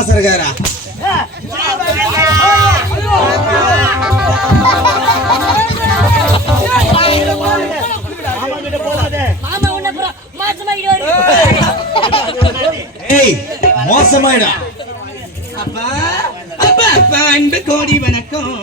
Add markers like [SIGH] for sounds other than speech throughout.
அப்பா அம்மா இருக்காரா ஏய் மோசமாயிடா. அப்பா அப்பா அப்பா அன்பு கோடி வணக்கம்.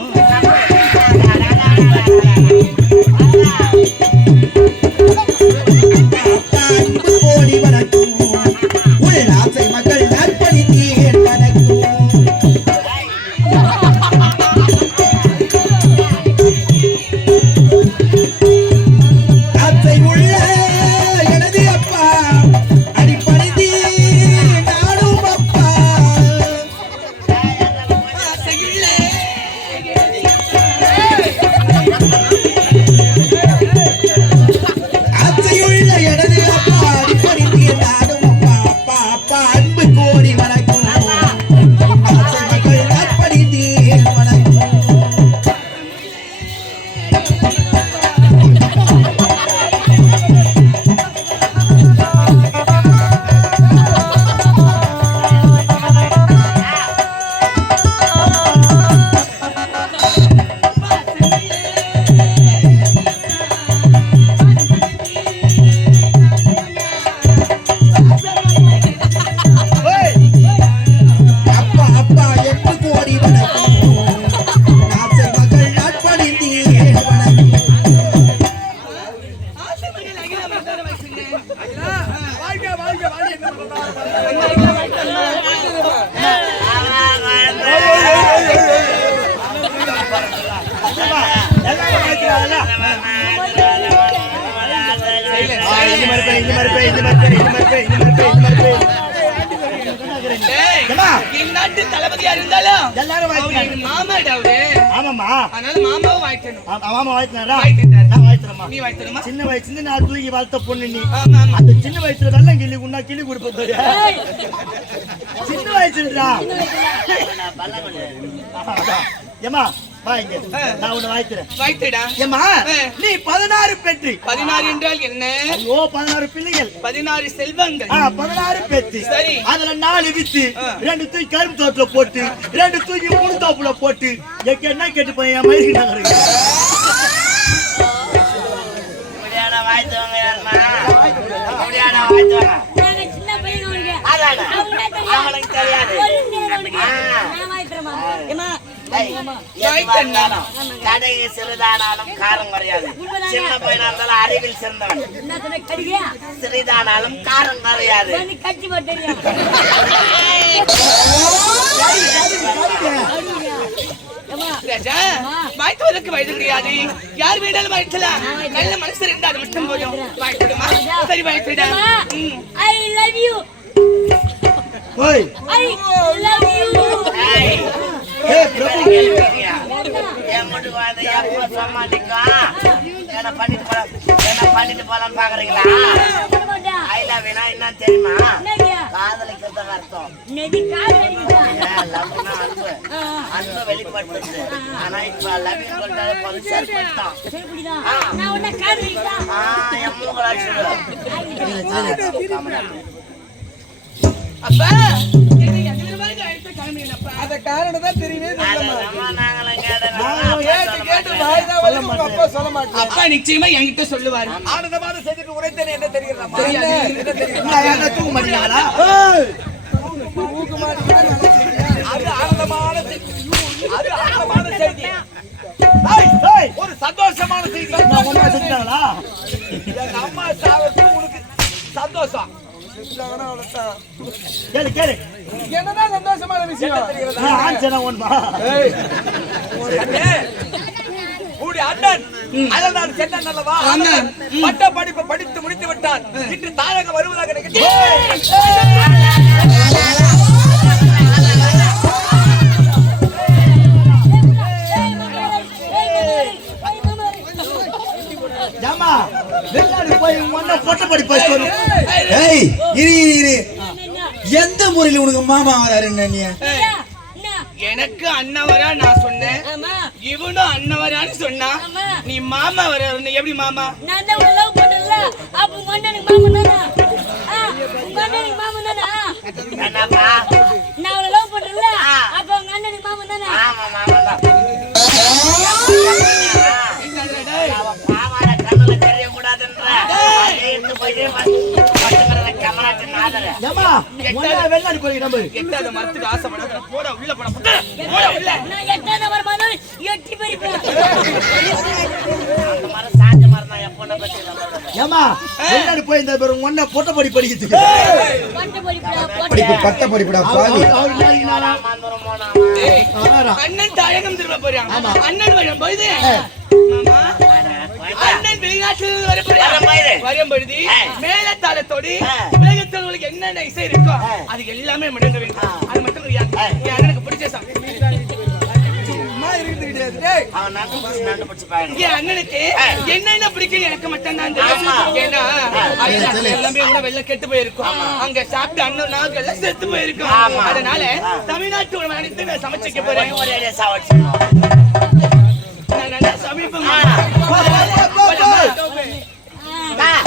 இந்நாட்டு தளபதியா இருந்தாலும் எல்லாரும் மாமாடா ஆமாம்மா. அதனால வாய்க்கணும். வாய்க்கிறாரா வாய்க்கிட்டாரு. நான் வாய்க்கிறேம்மா நீ வாய்க்கணுமா சின்ன வயசுல இருந்து நான் தூக்கி வளர்த்த பொண்ணு நீ. அந்த சின்ன வயசுல வெள்ளம் கிள்ளி உன்னா கிள்ளி கொடுப்பது. சின்ன வயசுலடா ஏமா நான் உன்னை வாய்க்கிறேன் வாய்த்தடா ஏமா ஆ. நீ பதினாறு பெற்று பதினாறு என்றால் என்ன? ஐயோ பதினாறு பிள்ளைகள். பதினாறு செல்வங்கள். பதினாறு பெத்து சரி. அதுல நாலு வித்து. ரெண்டு தூக்கி கரும்பு தோப்புல போட்டு ரெண்டு தூக்கி முழு தோப்புல போட்டு. என்ன கேட்டு போய் என் மயிருக்கு அவனுக்கு அதானே. அவனுக்கு தெரியாது. அவனுக்கு தெரியாது. ஒண்ணும் தெரியாது அவனுக்கு. ஆ. நான் வாங்கிக்கிறேம்மா. ஏம்மா, டேய், ஆமா. எதுவா இருந்தாலும் கடைக்கு சிறிதானாலும் காரம் குறையாது? சின்ன பையனா இருந்தாலும் அறிவில் சிறந்தவன்? சிறிதானாலும் காரம் குறையாது. வாய்த்துவதற்கு வயது கிடையாது யார் வேணாலும் வாய்க்கலாம் நல்ல மனசு இருந்தா அது மட்டும் போதும் வாய்த்துடுமா சரி வாய்த்துடா ஏம்மா, I love you. ஓய் I என்ன பண்ணிட்டு போலாம் என்ன பண்ணிட்டு போலாம் பாக்குறீங்களா. ஐ லவ் என்ன தெரியுமா? என்னய்யா? காதலிக்கிறதுக்கு அர்த்தம். அன்பு. அன்பு வெளிப்படுத்துது ஆனா இப்ப லவ் சொல்லிட்டாலே போதும் செருப்பிட்டான் சரி, இப்படிதான். நான் உன்னை காடு அடிக்குதா? ஆ என் மூக்கு அப்பா. அந்த காரணம் தான் தெரியவே கேட்டு கேட்டு வாய்தா வந்து உங்க அப்பா சொல்ல மாட்டேன். அப்பா நிச்சயமா என்கிட்ட சொல்லுவாரு. ஆனந்தமான செய்திக்கு உரைத்தேன் என்ன நான் யாரா தூக்க மாட்டீங்களா? அது ஆனந்தமான செய்தி. அது ஆனந்தமான செய்தி. ஏய், ஏய், ஒரு சந்தோஷமான செய்தி. அம்மா சாவத்து உனக்கு சந்தோஷம். கேளு கேளு. என்னதான் சந்தோஷமான விஷயம்? நான் ஆன்சர் ஒன்பா உடைய அண்ணன். அண்ணன் சென்னன் அல்லவா? ஆமா. பட்ட படிப்பு படித்து முடித்து விட்டான். இன்று தாயகம் வருவதாக நினைக்கிறேன் வெளிநாடு போய் ஒன்னா பொட்ட படி போய் சொல்லு ஏய் இரு இரு இரு. எந்த முறையில் உனக்கு மாமா வராருன்னு நீ? எனக்கு அண்ணவரா நான் சொன்னேன். ஆமா. இவனும் அண்ணவரான்னு சொன்னா. ஆமா. நீ மாமா வர்றாருன்னு எப்படி மாமா? நான் தான் love பண்ணேன்ல, அப்ப உங்க அண்ணனுக்கு மாமன் தானா? ஏமா ஒன்னா வெளிநாடு போய் நம்ம எட்டாவது மரத்துக்கு ஆசைப்படாத போட உள்ள போட போட உள்ள. நான் எட்டாவது நம்பர் மாதிரி எட்டி பறிப்பேன் அந்த மரம் சாஞ்ச மரம் என் பொண்ணை பத்தி ஏமா வெளிநாடு போய் இந்த பேர் ஒன்னா பொட்ட படி படிக்கிறதுக்கு பட்டு பறிப்பா படிப்பு போட்டு படிப்புடா பாவி அண்ணன் தாயகம் திரும்ப போறான் அண்ணன் மாமா அண்ணன் வெளிநாட்டில் இருந்து வர போறான் வரும்போது. வரும் பொழுது ஆ. மேல தாளத்தோடு ஆ. உலகத்தில் உங்களுக்கு என்னென்ன இசை இருக்கோ அது எல்லாமே முடங்க வேண்டும். அது மட்டும் கிடையாது என் அண்ணனுக்கு பிடிச்ச சாமி என்னென்ன பிடிக்கும் எனக்கு மட்டும் தான். ஏன்னா எல்லாமே கூட வெள்ள கெட்டு போயிருக்கும். அங்க சாப்பிட்டு அண்ணன் நாக்கு எல்லாம் செத்து போயிருக்கும். அதனால தமிழ்நாட்டு உணவு அனைத்து நான் சமைச்சிக்க போறேன். சமைப்பேன் மாமா சுவையான உணவை சமைக்க போறது இந்த விஷத்தை எங்க தூக்கி போடுறேன். ஆ, அருமையான பொருள் சாப்பிடுவாரு சரி.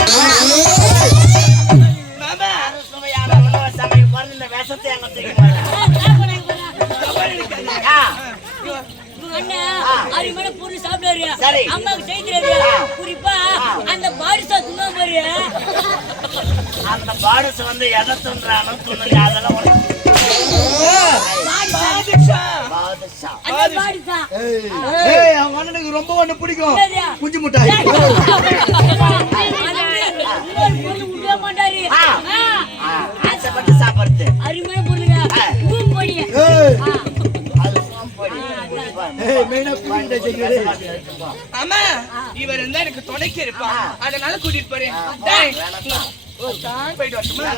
அம்மாவுக்கு செய்கிறது குறிப்பா அந்த பாரிசா துண்ணா பாரு அந்த பாடுசு வந்து எதை துன்றானோ துண்ணுங்க அதெல்லாம் ரொம்ப ஒண்ணு பிடிக்கும்? குஞ்சு முட்டாய் அம்மா இவர் இருந்தா எனக்கு துணைக்கு இருப்பா. அதனால கூட்டிட்டு போறேன். போயிட்டு வரட்டுமா?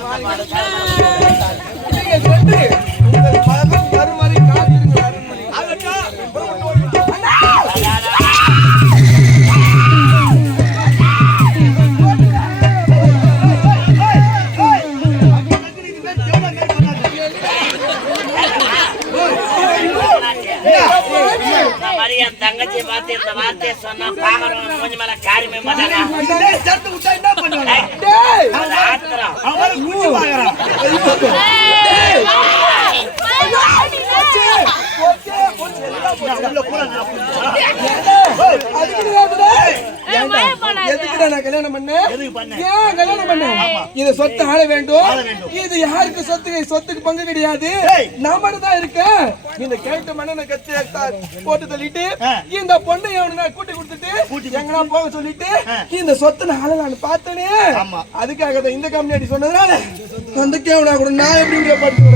எதுக்குடா நான் கல்யாணம் பண்ணேன்? எதுக்கு பண்ண ஏன் கல்யாணம் பண்ணேன்? இது சொத்து ஆள வேண்டும். இது யாருக்கு சொத்து சொத்துக்கு பங்கு கிடையாது. ஏய். நம்மகிட்ட தான் இருக்கு இந்த கேட்டு மண்ணனை கத்து த- போட்டு தள்ளிட்டு. இந்த பொண்ணை எவனுங்க கூட்டி கொடுத்துட்டு எங்கனா போக சொல்லிட்டு. இந்த சொத்து நான் நான் பார்த்தனே. ஆமா. அதுக்காக தான் இந்த கம்பெனி அடி சொன்னதுனால அந்த கேவனா கூட நான் எப்படி படுத்து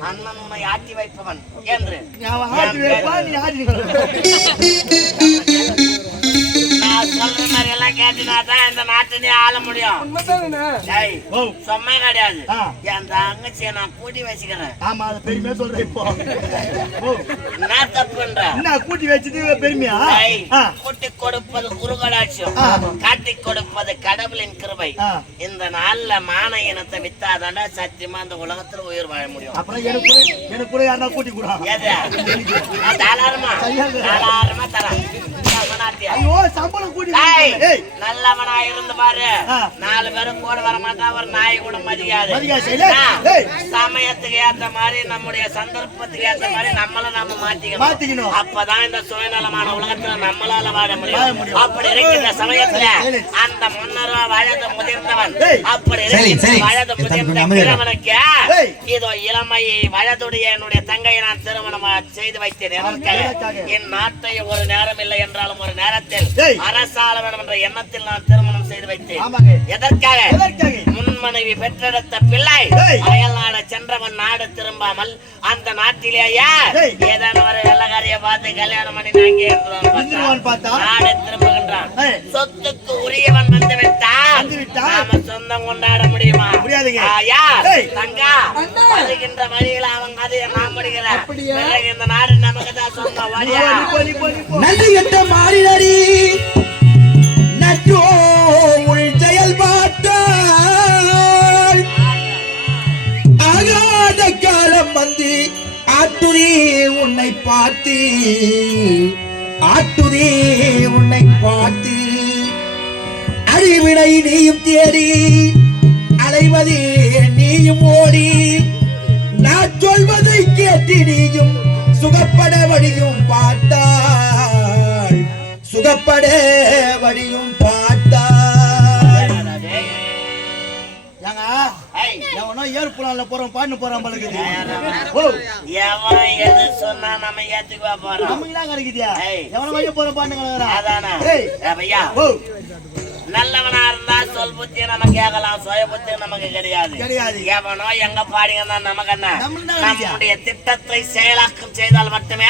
அண்ணன் உன்னை ஆட்டி வைப்பவன் என்று. [LAUGHS] சொல்ற மாதிரி எல்லாம் கேட்டினா தான் இந்த நாட்டை நீ ஆள முடியும். உண்மைதானே? டேய், சும்மா கிடையாது. என் தங்கச்சியை நான் கூட்டி வச்சுக்கிறேன். ஆமா அது பெருமையா சொல்றேன் இப்போ. ஓ. என்ன தப்புன்ற? என்ன கூட்டி வச்சது பெருமையா? கூட்டி கொடுப்பது குருகடாட்சியம். காட்டி கொடுப்பது கடவுளின் கிருபை. இந்த நாள்ல மான இனத்தை வித்தாதாண்டா சத்தியமா இந்த உலகத்துல உயிர் வாழ முடியும். அப்புறம் எனக்கு கூட எனக்கு கூட யாரா கூட்டி? கூட? நான் தாராளமா தாராளமா தரேன். ஐயோ சம்பளம் நல்லவனா இருந்து பாரு. நாலு பேரும் கூட வர மாட்டான் ஒரு நாய் கூட மதிக்காது. சமயத்துக்கு ஏத்த மாதிரி நம்முடைய சந்தர்ப்பத்துக்கு ஏத்த மாதிரி நம்மள நம்ம மாத்திக்கணும் மாத்திக்கணும். அப்பதான் இந்த சுயநலமான உலகத்துல நம்மளால வாழ முடியும். அப்படி இருக்கிற சமயத்துல. அந்த முன்னரோ வயது முதிர்ந்தவன். அப்படி சரி. வயது எத்தனை முதிர்ந்த கொஞ்சம் அமைதியா இரு. கிழவனுக்கு ஏய். இதோ இளமை வயதுடைய என்னுடைய தங்கையை நான் திருமணம் செய்து வைத்தேன் எதற்காக? என் நாட்டை ஒரு நேரம் இல்லை என்றாலும் ஒரு நேரத்தில். அரசாள வேண்டும் என்ற எண்ணத்தில் நான் திருமணம் செய்து வைத்தேன் எதற்காக முன் மனைவி பெற்றெடுத்த பிள்ளை ஏய். அயல் நாடு சென்றவன் நாடு திரும்பாமல் அந்த நாட்டிலேயே. ஏதான ஒரு வெள்ளக்காரிய பார்த்து கல்யாணம் பண்ணி நாங்க? நாடு திரும்புகின்றான். சொத்துக்கு உரியவன் வந்து விட்டால்? நாம சொந்தம் கொண்டாட முடியுமா முடியாதுங்க. தங்கா. வருகின்ற வழியில இந்த நாடு நமக்கு தான் வழியா மாறினடி நற்றோ உள் செயல்பாட்டால் ஆகாத காலம் வந்து ஆட்டுதே உன்னை பார்த்து. ஆட்டுதே உன்னை பார்த்து. அழிவினை நீயும் தேடி அலைவதே நீயும் ஓடி. நீயும் சுகப்பட வழியும் பார்த்தாள் சுகப்பட வழியும் பார்த்தாள் ஏற்புலான்ல போறான் பாட்டு போறான் பழகுது ஓ. எவன் எது சொன்னா நம்ம ஏத்துக்குவா போறோம்? கிடைக்குதியா ஏய். எவனோ வைக்க போற பாட்டு கிடக்குறான் அதானே. ஏய். ஓ. நல்லவனா இருந்தா சொல் புத்தி நம்ம கேட்கலாம் சுய புத்தி நமக்கு கிடையாது கிடையாது. எவனோ எங்க பாடிங்கன்னா நமக்கு என்ன. நம்முடைய திட்டத்தை செயலாக்கம் செய்தால் மட்டுமே.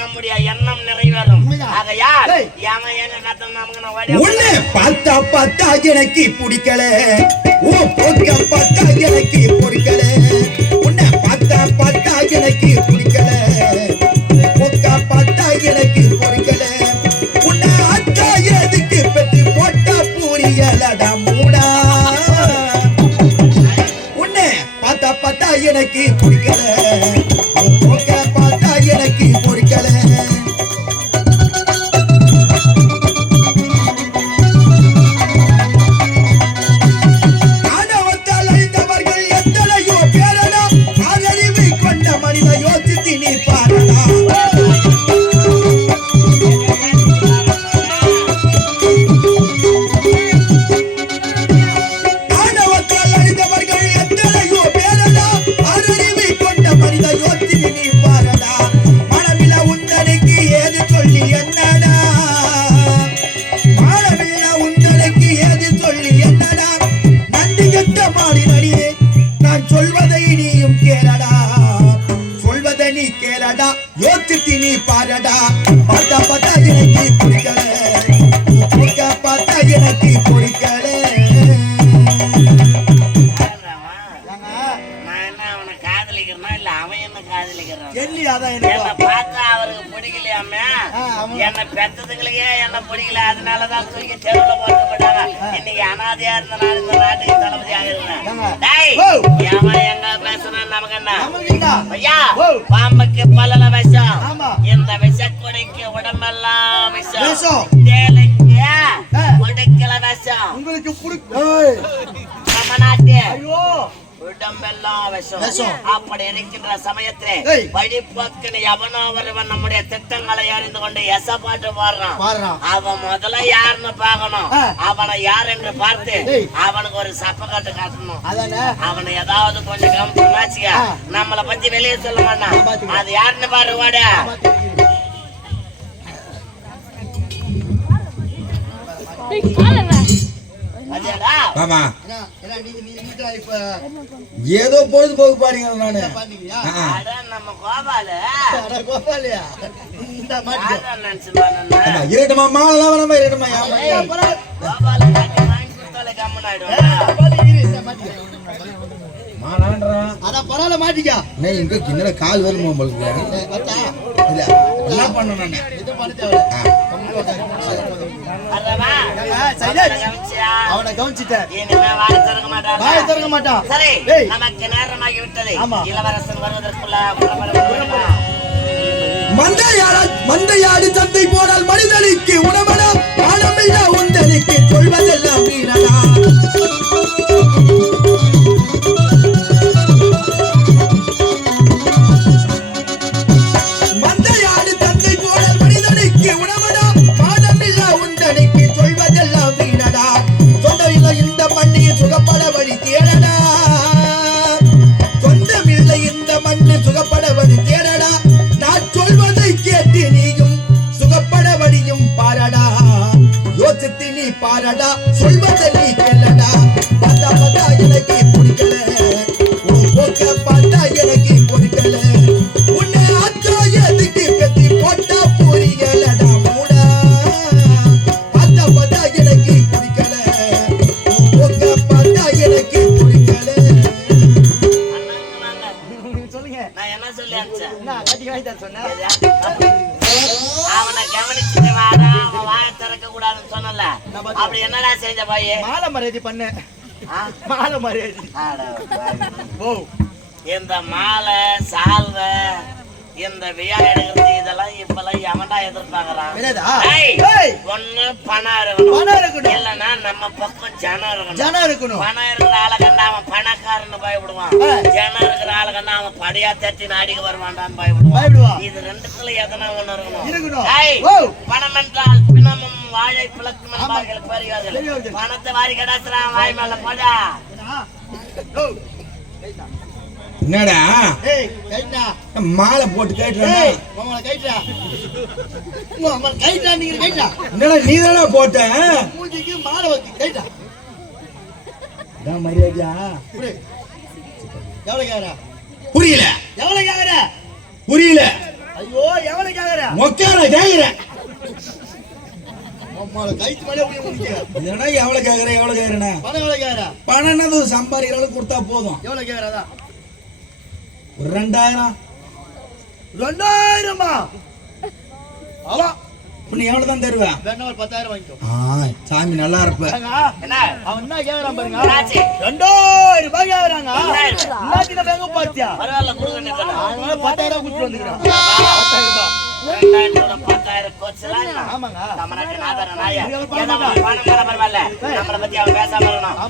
நம்முடைய எண்ணம் நிறைவேறும். ஆகையால். எவன் எங்க கத்த நமக்கு உன்னை பார்த்தா பார்த்தா எனக்கு பிடிக்கல ஓ போக்க பார்த்தா எனக்கு பிடிக்கல உன்னை பார்த்தா பார்த்தா எனக்கு பிடிக்கல போக்க பார்த்தா எனக்கு பிடிக்கல உன்னை அத்தா எதுக்கு பெற்று போட்டா மூடா. உன்னை பார்த்தா பார்த்தா எனக்கு பிடிக்கல. என்ன பெத்ததுங்களுக்கே என்ன பிடிக்கல அதனாலதான் தூக்கி தெருவுல போட்டு போட்டாங்க இன்னைக்கு அனாதையா இருந்த நான் இந்த நாட்டுக்கு தளபதி ஆகிருந்தேன் ஏங்க. டேய் ஓ. எவன் எங்க பேசுறான் நமக்கு என்ன? ஐயா. பாம்புக்கு பல்லல விஷம். இந்த விஷக்கொடைக்கு உடம்பெல்லாம் விஷம். தேலுக்கு ஆ. உடைக்கல விஷம் உங்களுக்கு நம்ம நாட்டு ஐயோ உடம்பெல்லாம் விஷம் விஷம். அப்படி இருக்கின்ற சமயத்திலே. வழிபோக்கன் எவனோ ஒருவன் நம்முடைய திட்டங்களை அறிந்து கொண்டு எச பாட்டு பாடுறான். அவன் முதல்ல யாருன்னு பார்க்கணும். அவனை யார் என்று பார்த்து. அவனுக்கு ஒரு சப்பக்காட்டு காட்டணும் அதானே அவனை ஏதாவது கொஞ்சம் கவனிச்சுனாச்சுக்க ஆ. நம்மளை பத்தி வெளியே சொல்ல மாட்டான். அது யாருன்னு பாரு வாட ஆமா ஏதோ பொழுதுபோக்கு பாடுங்க நானு? நம்ம கோபால. அட கோபாலியா, இருக்கட்டுமா மாலை வேணாமா இருக்கட்டுமா ஏமா ஏய், பரவாயில்ல. கோபால காட்டி வாங்கி கொடுத்தாலே கம்மன் ஏய், ஆயிடும் பாத்து இரு, இந்த மாட்டிக்கோ. மாலான்றான் அதான் பரவாயில்ல மாட்டிக்கா. நான் எங்க கிண்ணற கால் வருமா உங்களுக்கு? என்ன நானு? அவனை கவனிச்சிட்டேன். வாய திறக்க மாட்டான் வாயை திறக்க மாட்டான். சரி. நமக்கு நேரமாகி விட்டது. இளவரசன் வருவதற்குள்ள மந்தையாட மந்தையாடு சந்தை போனால் மனிதனுக்கு உணவனா மானமில்ல உந்தனுக்கு சொல்வதெல்லாம் கேளடா பார்த்தா எனக்கு மாலை மரியாதை. ஓ. இந்த மாலை சால்வை இந்த வியா எடுக்கிறது இதெல்லாம் இப்பெல்லாம் எவன்டா எதிர்பார்க்கறான்? ஒண்ணு பணம் இருக்கணும். பணம் இருக்கணும். இல்லைன்னா நம்ம பக்கம் ஜனம் இருக்கணும். ஜனம் இருக்கணும். பணம் இருக்கிற ஆளை கண்டா அவன் பணக்காரன்னு பயப்படுவான். ஜனம் இருக்கிற ஆளை கண்டா அவன் படியா தட்டி நாடிக்கு வருவான்டான்னு பயப்படுவான். இது ரெண்டுத்துல எதனா ஒண்ணு இருக்கணும். இருக்கணும். பணம் என்றால் பிணமும் வாழை பிளக்கும் என்பார்கள் பெரியவர்கள் பெரியவர்கள். பணத்தை வாரி கடாசுறான் வாய் மேல போடா. என்னடா? மாலை போட்டு என்னடா நீ தானே போட்ட மாலை வச்சு கைட்டா. மரியாதையா? எவ்வளவு கேக்குற புரியல. எவ்வளவு கேக்குற புரியல. ஐயோ எவ்வளவு கேக்குற. மொக்கார கேக்குறேன் மாமால கைத்து மேலே போய் முடிக்க என்னடா எவ்வளவு கேக்குற எவ்வளவு கேக்குறேன்னா? பணம் எவ்வளவு கேக்குற? பணம் என்னது சம்பாதிக்கிற அளவுக்கு கொடுத்தா போதும். எவ்வளவு கேக்குற அதான் ஒரு ரெண்டாயிரம். ரெண்டாயிரமா? இப்ப நீ எவ்வளவு தான் தருவேன் வேணா ஒரு பத்தாயிரம் வாங்கிக்கோ. ஆ சாமி நல்லா இருப்ப. என்ன? அவன் என்ன கேக்குறான் பாருங்க. என்னாச்சு? ரெண்டாயிரம் ரூபாய் கேக்குறாங்க. எல்லாத்தையும் நம்ம எங்க பாத்தியா? பரவாயில்ல கொடுங்க நீ பண்ணு. அதனால பத்தாயிரம் கொடுத்து ரெண்டாயிரத்துல பத்தாயிரம்? ஆமாங்க தமிழ்நாட்டு நாதார நாயா. பணம் பரவாயில்ல. நம்மளை பத்தி அவன் பேசாம இருக்கணும்.